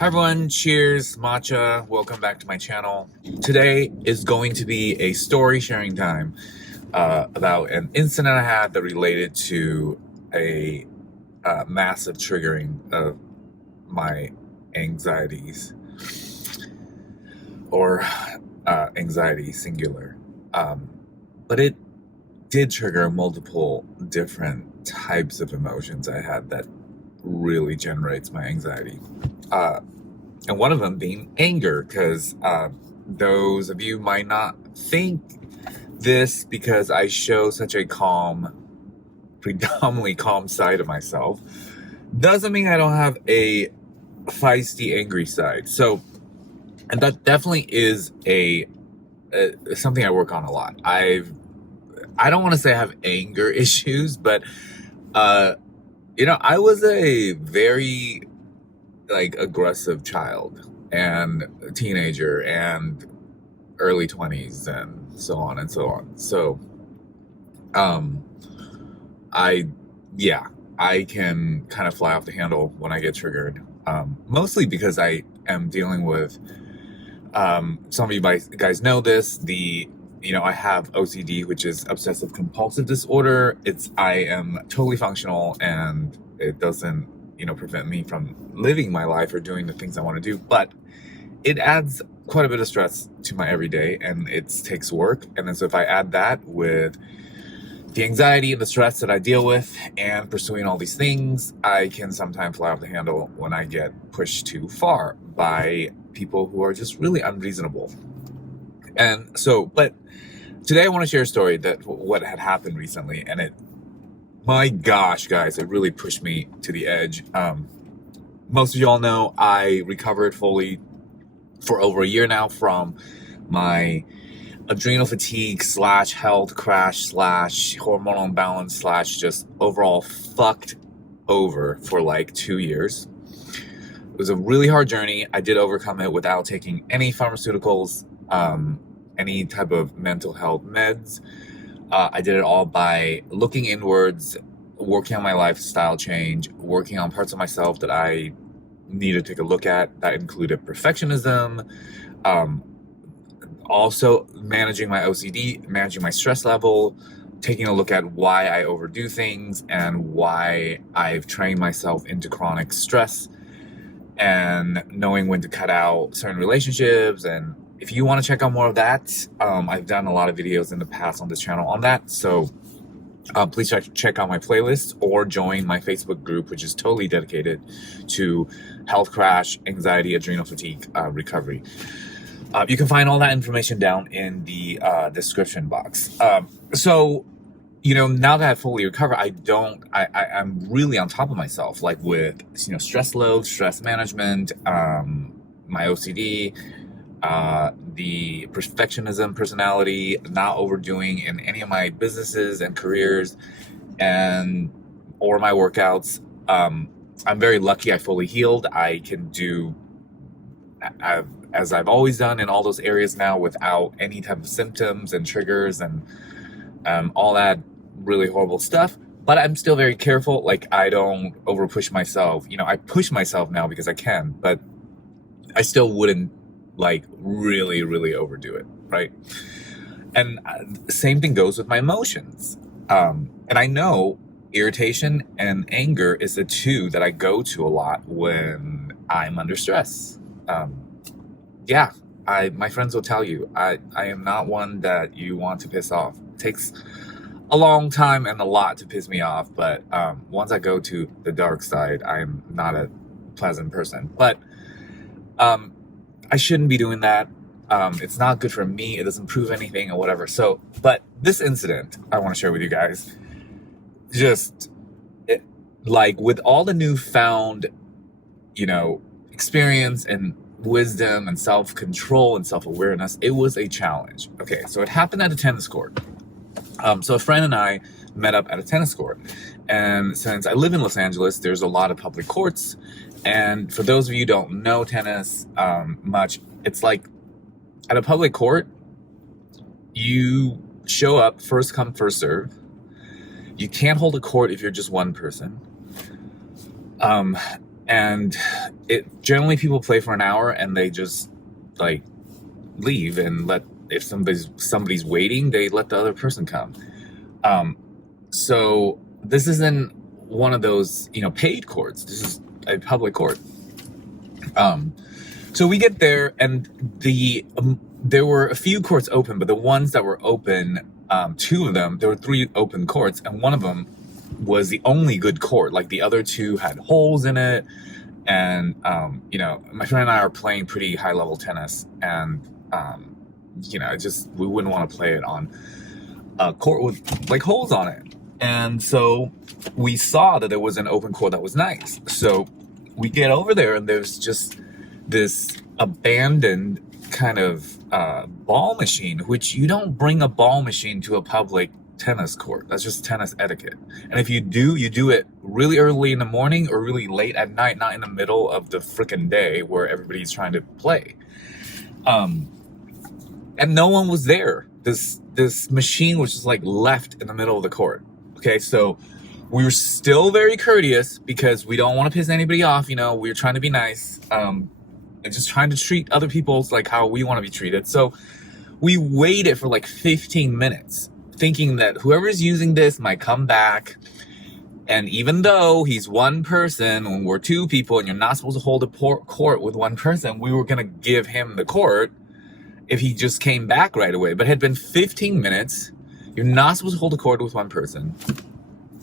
Hi everyone, cheers, matcha, welcome back to my channel. Today is going to be a story sharing time about an incident I had that related to a massive triggering of my anxieties, or anxiety singular. But it did trigger multiple different types of emotions I had that really generates my anxiety. And one of them being anger, because those of you might not think this because I show such a predominantly calm side of myself, doesn't mean I don't have a feisty, angry side. So, and that definitely is something I work on a lot. I don't want to say I have anger issues, but I was a very aggressive child and a teenager and early 20s and so on and so on. So I can kind of fly off the handle when I get triggered, mostly because I am dealing with some of you guys know this, I have OCD, which is obsessive compulsive disorder. I am totally functional and it doesn't prevent me from living my life or doing the things I want to do, but it adds quite a bit of stress to my everyday, and it takes work. And then so if I add that with the anxiety and the stress that I deal with and pursuing all these things, I can sometimes fly off the handle when I get pushed too far by people who are just really unreasonable. And so, but today I want to share a story that what had happened recently, and my gosh, guys, it really pushed me to the edge. Most of you all know I recovered fully for over a year now from my adrenal fatigue / health crash / hormonal imbalance / just overall fucked over for like 2 years. It was a really hard journey. I did overcome it without taking any pharmaceuticals, any type of mental health meds. I did it all by looking inwards, working on my lifestyle change, working on parts of myself that I needed to take a look at. That included perfectionism, also managing my OCD, managing my stress level, taking a look at why I overdo things and why I've trained myself into chronic stress, and knowing when to cut out certain relationships. And if you want to check out more of that, I've done a lot of videos in the past on this channel on that. So please check out my playlist or join my Facebook group, which is totally dedicated to health crash, anxiety, adrenal fatigue recovery. You can find all that information down in the description box. So, now that I've fully recovered, I'm really on top of myself, like with, stress load, stress management, my OCD, the perfectionism personality, not overdoing in any of my businesses and careers or my workouts. I'm very lucky I fully healed. I can do as I've always done in all those areas now without any type of symptoms and triggers and all that really horrible stuff. But I'm still very careful. Like, I don't over push myself. I push myself now because I can, but I still wouldn't really, really overdo it, right? And same thing goes with my emotions. And I know irritation and anger is the two that I go to a lot when I'm under stress. My friends will tell you, I am not one that you want to piss off. It takes a long time and a lot to piss me off, but once I go to the dark side, I'm not a pleasant person. But I shouldn't be doing that. It's not good for me. It doesn't prove anything or whatever. So, but this incident I want to share with you guys, with all the newfound, experience and wisdom and self-control and self-awareness, it was a challenge. Okay, so it happened at a tennis court. So a friend and I met up at a tennis court. And since I live in Los Angeles, there's a lot of public courts. And for those of you who don't know tennis much, it's like at a public court, you show up, first come, first serve. You can't hold a court if you're just one person. And generally people play for an hour and they just like leave and if somebody's waiting, they let the other person come. So this isn't one of those, paid courts. This is a public court. So we get there, and there were a few courts open, but the ones that were open, two of them, there were 3 open courts, and one of them was the only good court. Like the other 2 had holes in it, and my friend and I are playing pretty high level tennis, and we wouldn't want to play it on a court with like holes on it. And so we saw that there was an open court that was nice. So we get over there, and there's just this abandoned kind of ball machine, which you don't bring a ball machine to a public tennis court. That's just tennis etiquette. And if you do, you do it really early in the morning or really late at night, not in the middle of the freaking day where everybody's trying to play. And no one was there. This machine was just like left in the middle of the court. Okay, so we were still very courteous because we don't want to piss anybody off. We're trying to be nice, and just trying to treat other people like how we want to be treated. So we waited for like 15 minutes, thinking that whoever's using this might come back. And even though he's one person and we're 2 people and you're not supposed to hold a court with one person, we were going to give him the court if he just came back right away. But it had been 15 minutes. You're not supposed to hold a court with one person.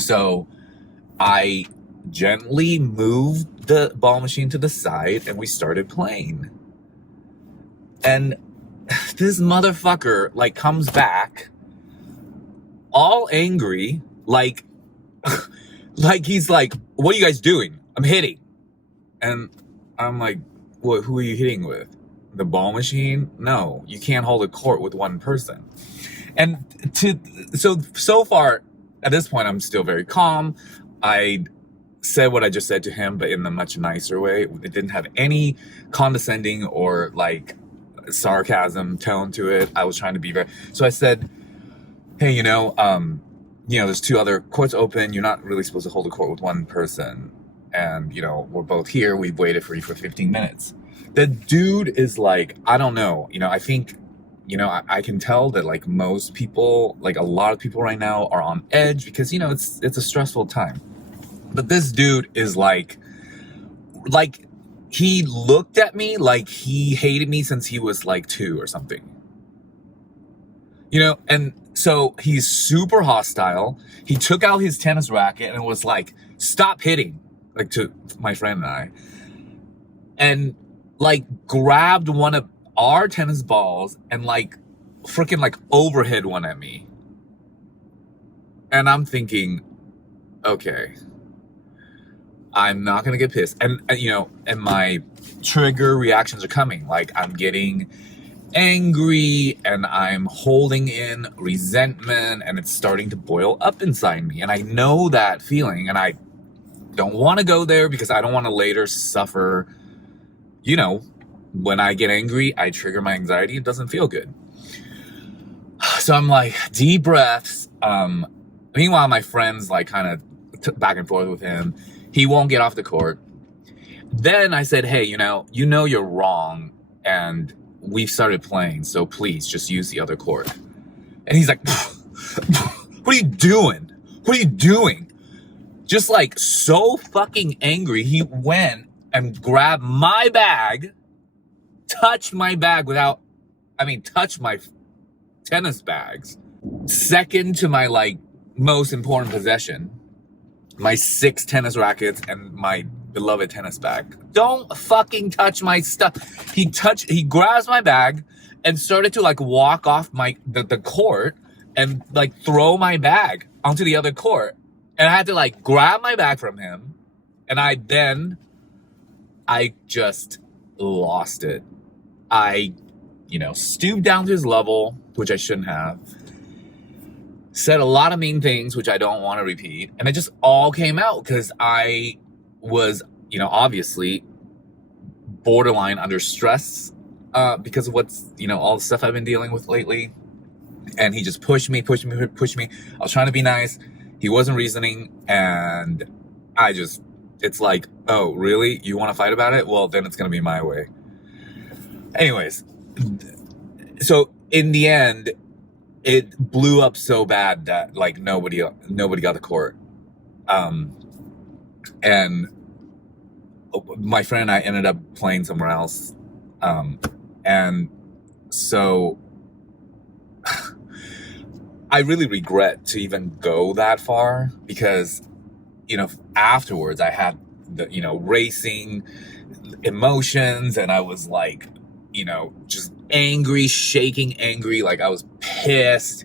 So I gently moved the ball machine to the side and we started playing. And this motherfucker like comes back all angry, like he's like, "What are you guys doing? I'm hitting." And I'm like, "What? Who are you hitting with? The ball machine? No, you can't hold a court with one person." And so far at this point, I'm still very calm. I said what I just said to him, but in a much nicer way. It didn't have any condescending or like sarcasm tone to it. I was trying to be so I said, "Hey, there's 2 other courts open. You're not really supposed to hold a court with one person. And, we're both here. We've waited for you for 15 minutes. The dude is like, I don't know. I think, I can tell that like most people, like a lot of people right now are on edge because, it's a stressful time. But this dude is like he looked at me like he hated me since he was like 2 or something. And so he's super hostile. He took out his tennis racket and was like, "Stop hitting," like to my friend and I. And like grabbed one of our tennis balls and like freaking like overhead one at me. And I'm thinking, okay, I'm not gonna get pissed. And and my trigger reactions are coming. Like I'm getting angry and I'm holding in resentment and it's starting to boil up inside me. And I know that feeling and I don't want to go there because I don't want to later suffer. When I get angry, I trigger my anxiety. It doesn't feel good. So I'm like, deep breaths. Meanwhile, my friend's like kind of back and forth with him. He won't get off the court. Then I said, "Hey, you're wrong. And we've started playing. So please just use the other court." And he's like, "What are you doing? What are you doing?" Just like so fucking angry. He went and grabbed my bag, touched my bag touched my tennis bags. Second to my like most important possession, my 6 tennis rackets and my beloved tennis bag. Don't fucking touch my stuff. He grabs my bag and started to like walk off the court and like throw my bag onto the other court. And I had to like grab my bag from him. And I just lost it. I, stooped down to his level, which I shouldn't have. Said a lot of mean things, which I don't want to repeat. And it just all came out because I was, obviously borderline under stress because of what's, all the stuff I've been dealing with lately. And he just pushed me. I was trying to be nice. He wasn't reasoning. And I just It's like, oh, really? You want to fight about it? Well, then it's going to be my way. Anyways, so in the end, it blew up so bad that like nobody got the court. And my friend and I ended up playing somewhere else. And so I really regret to even go that far because, afterwards I had the, racing emotions, and I was like, just angry, shaking angry, like I was pissed.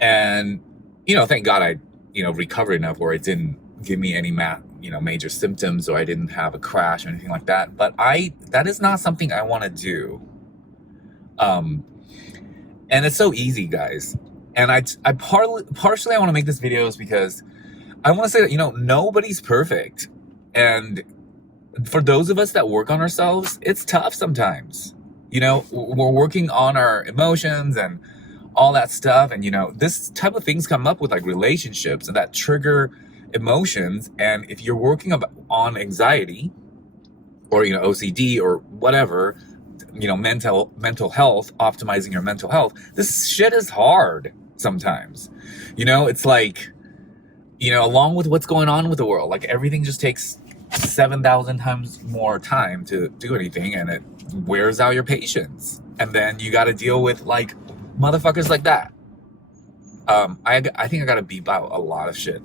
And, thank God I, recovered enough where it didn't give me any major symptoms, or I didn't have a crash or anything like that. But that is not something I want to do. And it's so easy, guys. And partially I want to make this videos because I want to say that, nobody's perfect. And for those of us that work on ourselves, it's tough sometimes. We're working on our emotions and all that stuff. And, this type of things come up with like relationships and that trigger emotions. And if you're working on anxiety or, OCD or whatever, mental health, optimizing your mental health, this shit is hard sometimes. It's like, along with what's going on with the world, like everything just takes 7,000 times more time to do anything, and it wears out your patience. And then you got to deal with like motherfuckers like that. I think I got to beep out a lot of shit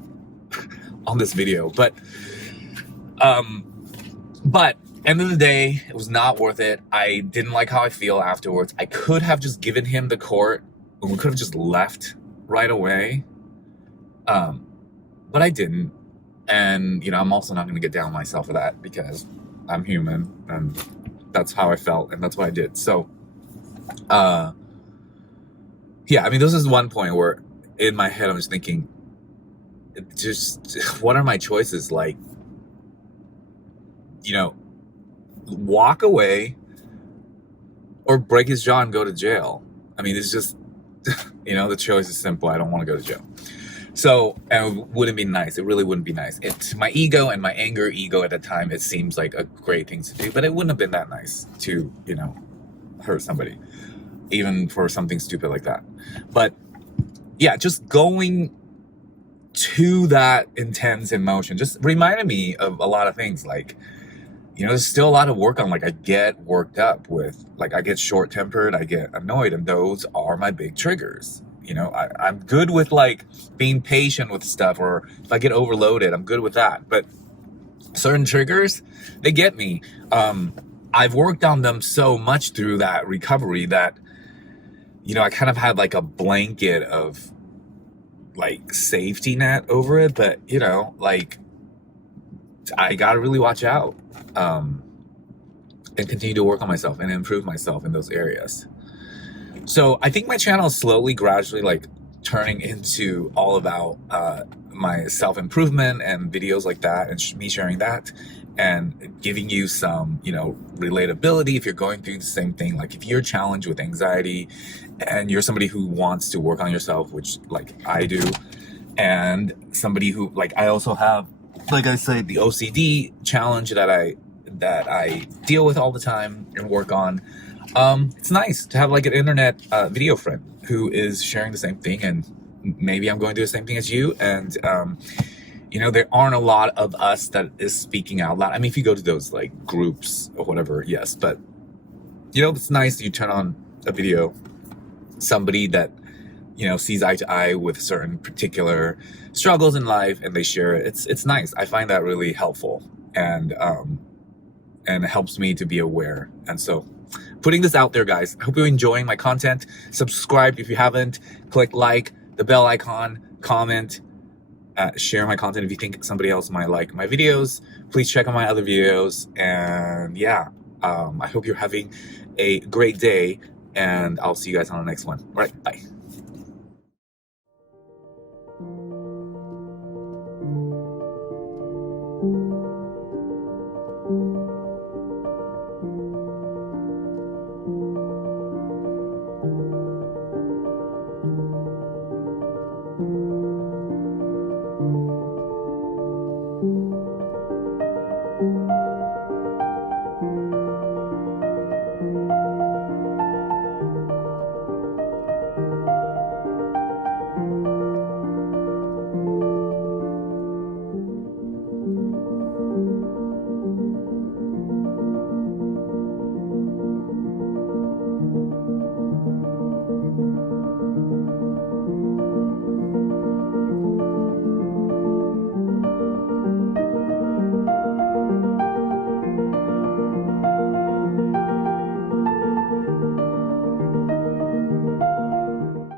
on this video, but end of the day, it was not worth it. I didn't like how I feel afterwards. I could have just given him the court, and we could have just left right away. But I didn't. And, I'm also not going to get down on myself for that because I'm human, and that's how I felt, and that's what I did. So, yeah, this is one point where in my head, I'm just thinking, what are my choices? Like, walk away or break his jaw and go to jail. It's just, the choice is simple. I don't want to go to jail. So, and it wouldn't be nice. It really wouldn't be nice. It's my ego and my anger ego at the time. It seems like a great thing to do, but it wouldn't have been that nice to, hurt somebody, even for something stupid like that. But yeah, just going to that intense emotion just reminded me of a lot of things. Like, there's still a lot of work on. Like, I get worked up with, like, I get short-tempered, I get annoyed, and those are my big triggers. I'm good with like being patient with stuff, or if I get overloaded, I'm good with that. But certain triggers, they get me. I've worked on them so much through that recovery that, I kind of had like a blanket of like safety net over it. But, like, I got to really watch out and continue to work on myself and improve myself in those areas. So I think my channel is slowly, gradually, like turning into all about my self-improvement and videos like that, and me sharing that and giving you some, relatability if you're going through the same thing. Like if you're challenged with anxiety and you're somebody who wants to work on yourself, which like I do, and somebody who, like, I also have, like I said, the OCD challenge that I deal with all the time and work on. It's nice to have like an internet video friend who is sharing the same thing, and maybe I'm going through the same thing as you. And there aren't a lot of us that is speaking out loud. If you go to those like groups or whatever, yes, but it's nice that you turn on a video, somebody that sees eye to eye with certain particular struggles in life, and they share it. It's nice. I find that really helpful, and it helps me to be aware. And so, putting this out there, guys. I hope you're enjoying my content. Subscribe if you haven't. Click like, the bell icon, comment, share my content if you think somebody else might like my videos. Please check out my other videos. And yeah, I hope you're having a great day, and I'll see you guys on the next one. All right, bye.